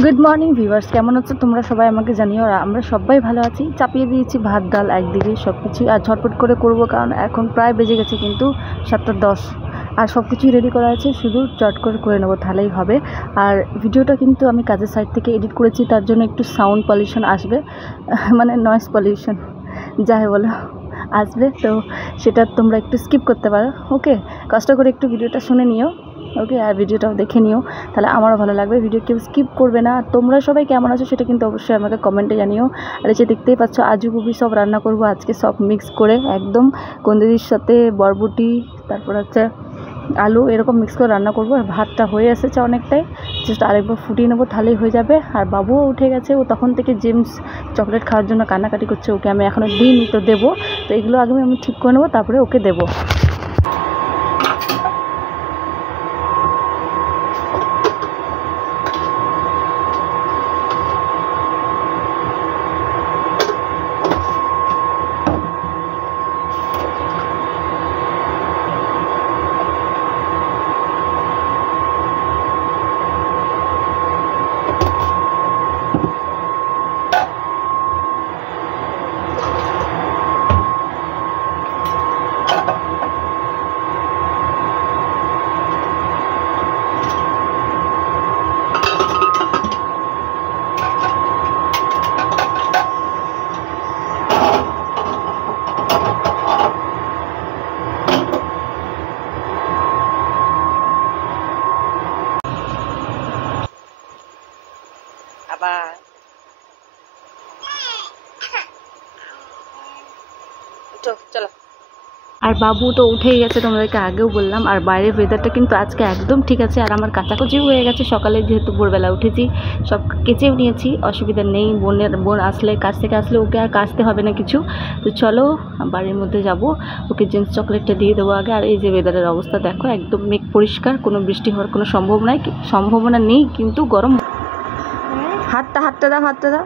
Good morning viewers, কেমন আছো তোমরা সবাই? আমাকে জানিও। আর আমরা সবাই ভালো আছি। চাপিয়ে দিয়েছি ভাত ডাল একদিকে সব কিছুই, আর ঝটপট করে করব কারণ এখন প্রায় বেজে গেছে কিন্তু 7:10। আর সব কিছুই রেডি করা আছে, শুধু চট করে নেবো, তাহলেই হবে। আর ভিডিওটা কিন্তু আমি কাজের সাইড থেকে এডিট করেছি, তার জন্য একটু সাউন্ড পলিউশন আসবে, মানে নয়েজ পলিউশন যাই বলো আসবে, তো সেটা তোমরা একটু স্কিপ করতে পারো। ওকে, কষ্ট করে একটু ভিডিওটা শুনে নিও। ওকে, আর ভিডিওটাও দেখে নিও, তাহলে আমারও ভালো লাগবে। ভিডিও কেউ স্কিপ করবে না। তোমরা সবাই কেমন আছো সেটা কিন্তু অবশ্যই আমাকে কমেন্টে জানিও। আর এই যে দেখতেই পাচ্ছ আজুগুবি সব রান্না করব আজকে, সব মিক্স করে একদম কুন্দরির সাথে বরবটি, তারপর হচ্ছে আলু, এরকম মিক্স করে রান্না করব। আর ভাতটা হয়ে এসেছে অনেকটাই, জাস্ট আরেকবার ফুটিয়ে নেবো, তাহলেই হয়ে যাবে। আর বাবুও উঠে গেছে, ও তখন থেকে জেমস চকলেট খাওয়ার জন্য কান্নাকাটি করছে। ওকে আমি এখনও দিইনি, তো দেবো। তো এগুলো আগে আমি ঠিক করে নেবো, তারপরে ওকে দেবো। আবার চলো। আর বাবু তো উঠেই গেছে, তোমাদেরকে আগেও বললাম। আর বাইরের ওয়েদারটা কিন্তু আজকে একদম ঠিক আছে। আর আমার কাচাকুচিও হয়ে গেছে সকালে, যেহেতু ভোরবেলা উঠেছি, সব কেচেও নিয়েছি, অসুবিধা নেই। বোন আসলে, কাছ থেকে আসলে ওকে আর কাচতে হবে না কিছু। তো চলো বাড়ির মধ্যে যাব, ওকে জেমস চকলেটটা দিয়ে দেবো আগে। আর এই যে ওয়েদারের অবস্থা দেখো, একদম মেঘ পরিষ্কার, কোনো বৃষ্টি হওয়ার কোনো সম্ভাবনা নেই, কিন্তু গরম। হাতটা দাও।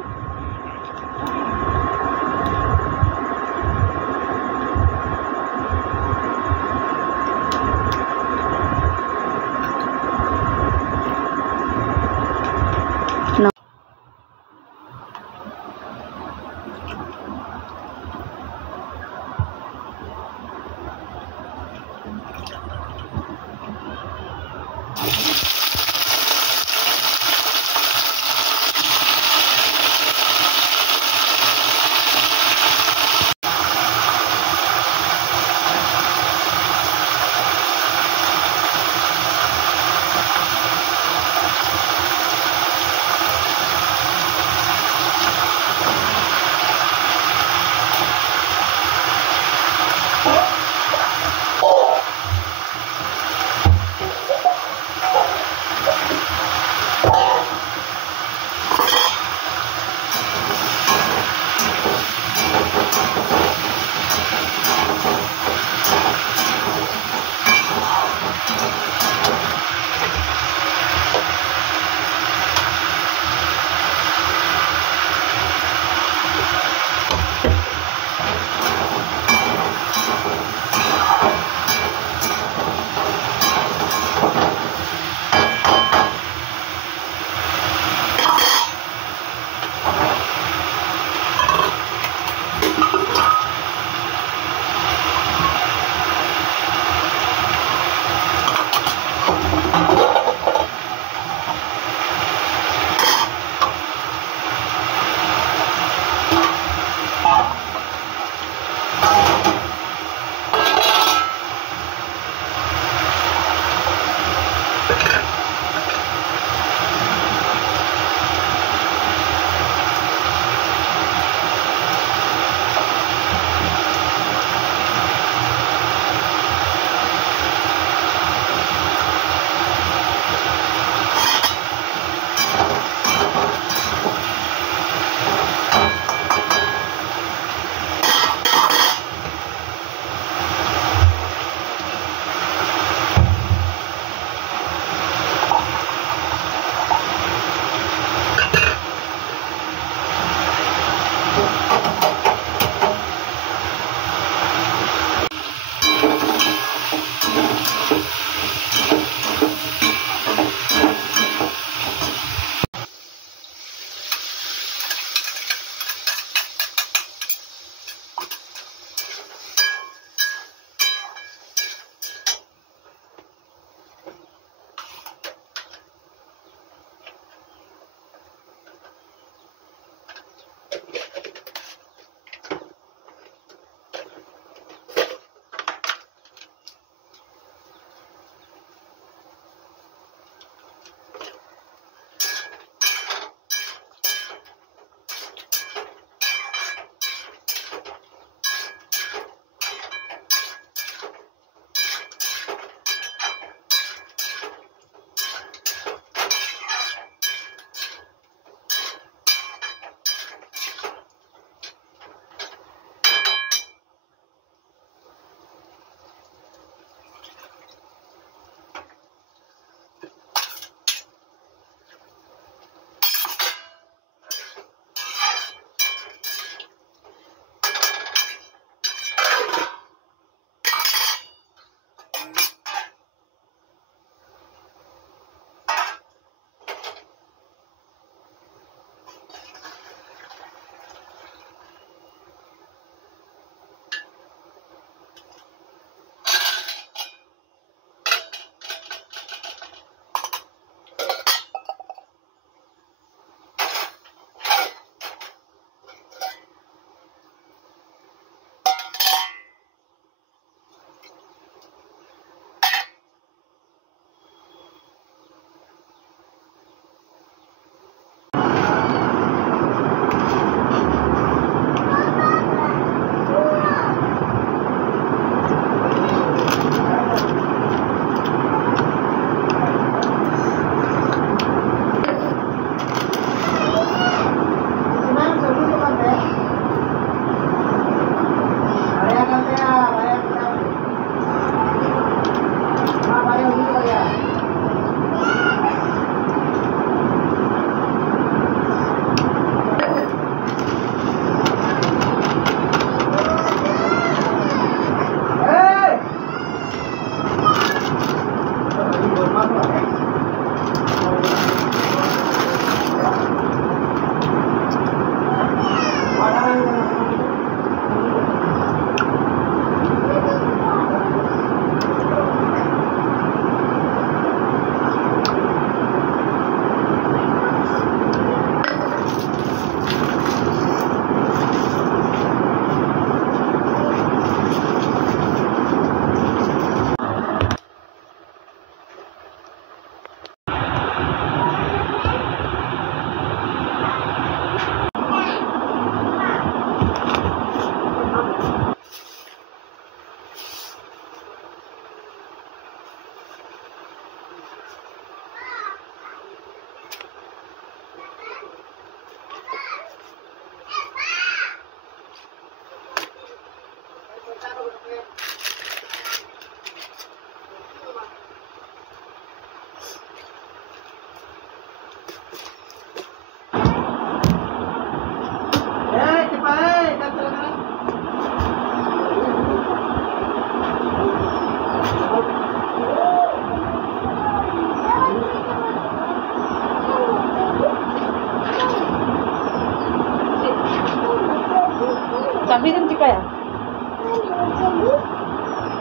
चाबी देन टिकाया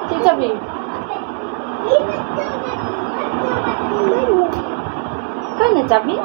কি চাবি कौन है चाबी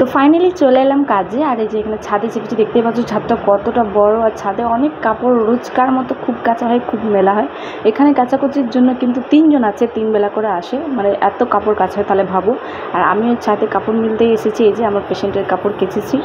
তো ফাইনালি চলে এলাম কাজে। আর এই যে এখানে ছাদে চেপেছি, দেখতে পাচ্ছ ছাদটা কতটা বড়। আর ছাদে অনেক কাপড় রোজকার মতো খুব কাঁচা হয়, খুব মেলা হয়। এখানে কাচাকুচির জন্য কিন্তু 3 জন আছে, 3 বেলা করে আসে, মানে এত কাপড় কাচা হয় তাহলে ভাবো। আর আমিও ছাদে কাপড় মিলতেই এসেছি, এই যে আমার পেশেন্টের কাপড় কেচেছি।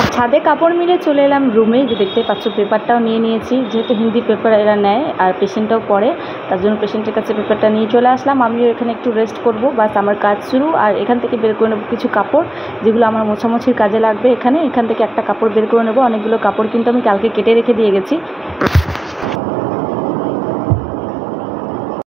আর ছাদে কাপড় মিলে চলে এলাম রুমে। যে দেখতে পাচ্ছ পেপারটাও নিয়ে নিয়েছি, যেহেতু হিন্দি পেপার এরা নেয় আর পেশেন্টটাও পড়ে, তার জন্য পেশেন্টের কাছে পেপারটা নিয়ে চলে আসলাম। আমিও এখানে একটু রেস্ট করব, বাস আমার কাজ শুরু। আর এখান থেকে বের করে নেবো কিছু কাপড়, যেগুলো আমার মোছামুছির কাজে লাগবে। এখান থেকে একটা কাপড় বের করে নেবো, অনেকগুলো কাপড় কিন্তু আমি কালকে কেটে রেখে দিয়ে গেছি।